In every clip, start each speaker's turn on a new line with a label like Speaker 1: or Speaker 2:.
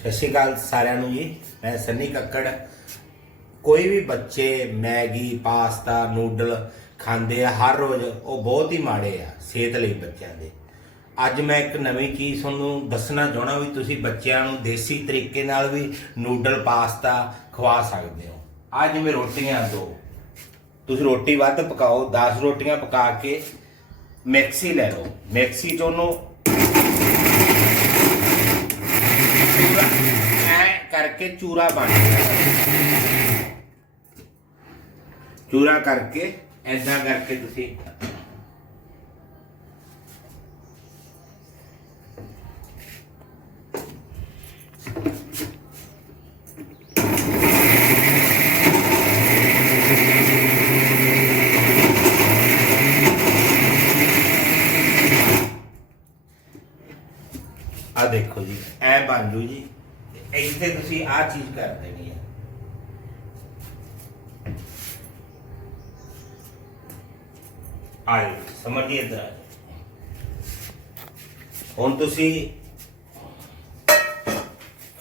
Speaker 1: ਸਤਿ ਸ਼੍ਰੀ ਅਕਾਲ ਸਾਰਿਆਂ ਨੂੰ ਜੀ। ਮੈਂ ਸੰਨੀ ਕੱਕੜ। ਕੋਈ ਵੀ ਬੱਚੇ ਮੈਗੀ, ਪਾਸਤਾ, ਨੂਡਲ ਖਾਂਦੇ ਆ ਹਰ ਰੋਜ਼, ਉਹ ਬਹੁਤ ਹੀ ਮਾੜੇ ਆ ਸਿਹਤ ਲਈ ਬੱਚਿਆਂ ਦੇ। ਅੱਜ ਮੈਂ ਇੱਕ ਨਵੀਂ ਚੀਜ਼ ਤੁਹਾਨੂੰ ਦੱਸਣਾ ਚਾਹਣਾ ਵੀ ਤੁਸੀਂ ਬੱਚਿਆਂ ਨੂੰ ਦੇਸੀ ਤਰੀਕੇ ਨਾਲ ਵੀ ਨੂਡਲ, ਪਾਸਤਾ ਖਵਾ ਸਕਦੇ ਹੋ। ਅੱਜ ਮੈਂ ਰੋਟੀਆਂ ਦੋ। ਤੁਸੀਂ ਰੋਟੀ ਵੱਧ ਪਕਾਓ 10 ਰੋਟੀਆਂ ਪਕਾ ਕੇ ਮਿਕਸੀ ਲੈ ਲਓ। ਮਿਕਸੀ ਚ ਉਹਨੂੰ ਚੂਰਾ ਐ ਕਰਕੇ ਚੂਰਾ ਬਣ ਗਿਆ। ਚੂਰਾ ਕਰਕੇ ਐਦਾਂ ਕਰਕੇ ਤੁਸੀਂ ਆ ਦੇਖੋ ਜੀ, ਐ ਬਣ ਜੂ ਜੀ। ਇੱਥੇ ਤੁਸੀਂ ਆ ਚੀਜ਼ ਕਰ ਦੇਣੀ ਹੈ। ਆਏ ਸਮਝੀਏ ਇਧਰ ਆ ਹੁਣ ਤੁਸੀਂ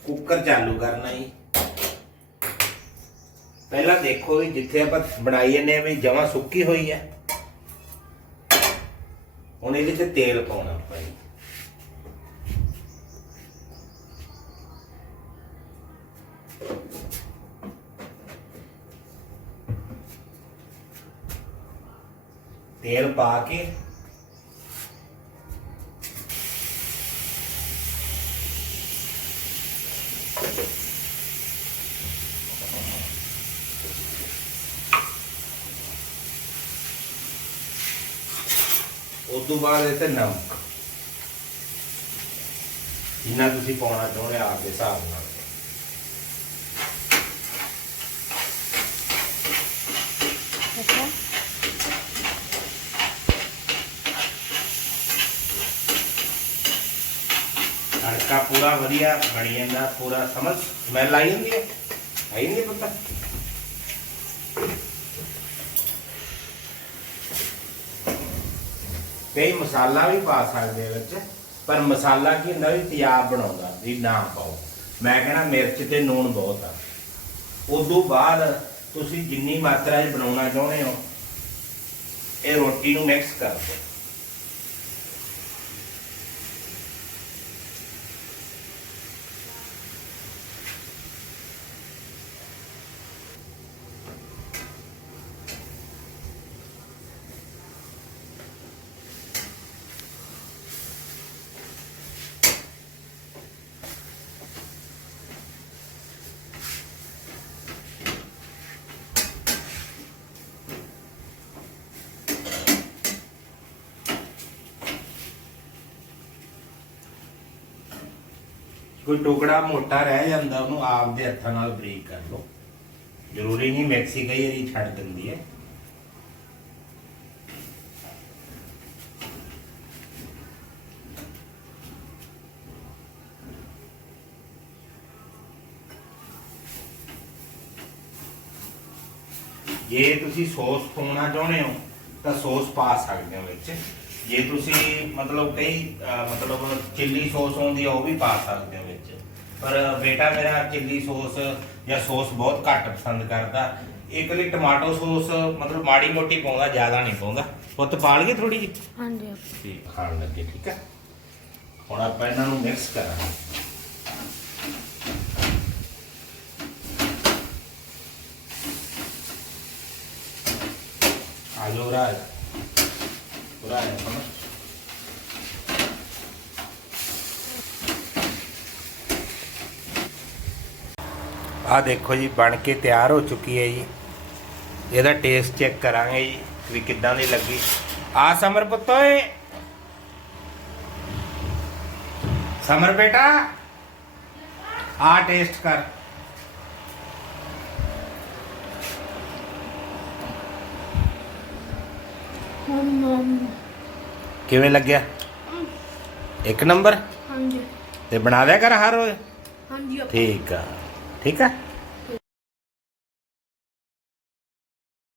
Speaker 1: ਕੁੱਕਰ ਚਾਲੂ ਕਰਨਾ ਜੀ। ਪਹਿਲਾਂ ਦੇਖੋ ਵੀ ਜਿੱਥੇ ਆਪਾਂ ਬਣਾਈ ਜਾਂਦੇ ਆ ਵੀ ਜਮਾ ਸੁੱਕੀ ਹੋਈ ਹੈ। ਹੁਣ ਇਹਦੇ ਤੇ ਤੇਲ ਪਾਉਣਾ ਆਪਾਂ ਜੀ। ਤੇਲ ਪਾ ਕੇ ਉਸ ਤੋਂ ਬਾਅਦ ਇਹ ਨਮਕ। ਜਿੰਨਾ ਤੁਸੀਂ ਪਾਉਣਾ ਚਾਹੁੰਦੇ ਆ ਆਪਦੇ ਹਿਸਾਬ ਨਾਲ। ਤੜਕਾ ਪੂਰਾ ਵਧੀਆ ਬਣੀ ਜਾਂਦਾ, ਪੂਰਾ ਸਮਝ ਸਮੈਲ ਆਈ ਜਾਂਦੀ ਹੈ? ਆਈ ਨਹੀਂ ਪਤਾ ਕਈ ਮਸਾਲਾ ਵੀ ਪਾ ਸਕਦੇ ਆ ਵਿੱਚ, ਪਰ ਮਸਾਲਾ ਕੀ ਹੁੰਦਾ ਵੀ ਤਿਆਬ ਬਣਾਉਂਦਾ, ਵੀ ਨਾ ਪਾਓ। ਮੈਂ ਕਹਿੰਦਾ ਮਿਰਚ ਤੇ ਨੂਣ ਬਹੁਤ ਆ। ਉਦੋਂ ਬਾਅਦ ਤੁਸੀਂ ਜਿੰਨੀ ਮਾਤਰਾ 'ਚ ਬਣਾਉਣਾ ਚਾਹੁੰਦੇ ਹੋ, ਇਹ ਰੋਟੀ ਨੂੰ ਮਿਕਸ ਕਰ ਦਿਓ। ਕੋਈ ਟੁਕੜਾ ਮੋਟਾ ਰਹਿ ਜਾਂਦਾ, ਉਹਨੂੰ ਆਪਦੇ ਹੱਥਾਂ ਨਾਲ ਬਰੀਕ ਕਰ ਲਓ। ਜ਼ਰੂਰੀ ਨਹੀਂ ਮੈਕਸੀ ਕਈ ਵਾਰੀ ਛੱਡ ਦਿੰਦੀ ਹੈ। ਜੇ ਤੁਸੀਂ ਸੌਸ ਪਾਉਣਾ ਚਾਹੁੰਦੇ ਹੋ, ਤਾਂ ਸੌਸ ਪਾ ਸਕਦੇ ਹੋ ਵਿੱਚ। ਜੇ ਤੁਸੀਂ ਮਤਲਬ ਕਈ ਅਹ, ਮਤਲਬ ਚਿੱਲੀ ਸੌਸ ਆਉਂਦੀ ਆ ਉਹ ਵੀ ਪਾ ਸਕਦੇ ਹੋ ਵਿੱਚ। ਪਰ ਬੇਟਾ ਮੇਰਾ ਚਿੱਲੀ ਸੌਸ ਜਾਂ ਸੌਸ ਬਹੁਤ ਘੱਟ ਪਸੰਦ ਕਰਦਾ। ਇੱਕ ਲਈ ਟਮਾਟੋ ਸੌਸ ਮਤਲਬ ਮਾੜੀ ਮੋਟੀ ਪਾਉਂਦਾ ਜ਼ਿਆਦਾ ਨਹੀਂ ਪਾਉਂਦਾ। ਪੁੱਤ ਪਾ ਲਈਏ ਥੋੜੀ ਜਿਹੀ?
Speaker 2: ਹਾਂਜੀ।
Speaker 1: ਠੀਕ ਖਾਣ ਲੱਗੇ ਠੀਕ ਹੈ ਹੁਣ ਆਪਾਂ ਇਹਨਾਂ ਨੂੰ ਮਿਕਸ ਕਰਾਂਗੇ। ਆਲੂ ਰਾਜ। ਪੂਰਾ ਹੈ ਨਾ ਆ ਦੇਖੋ ਜੀ, ਬਣ ਕੇ ਤਿਆਰ ਹੋ ਚੁੱਕੀ ਹੈ ਜੀ। ਇਹਦਾ ਟੇਸਟ ਚੈੱਕ ਕਰਾਂਗੇ ਜੀ, ਵੀ ਕਿੱਦਾਂ ਦੀ ਲੱਗੀ। ਆ ਸਮਰ ਪੁੱਤ ਓਏ। ਸਮਰ ਬੇਟਾ। ਆ ਟੇਸਟ ਕਰ। ਕਿਵੇਂ ਲੱਗਿਆ? ਇੱਕ ਨੰਬਰ?
Speaker 2: ਹਾਂਜੀ।
Speaker 1: ਤੇ ਬਣਾ ਦਿਆ ਕਰ ਹਰ ਰੋਜ਼?
Speaker 2: ਹਾਂਜੀ
Speaker 1: ਠੀਕ ਆ। ਠੀਕ ਆ?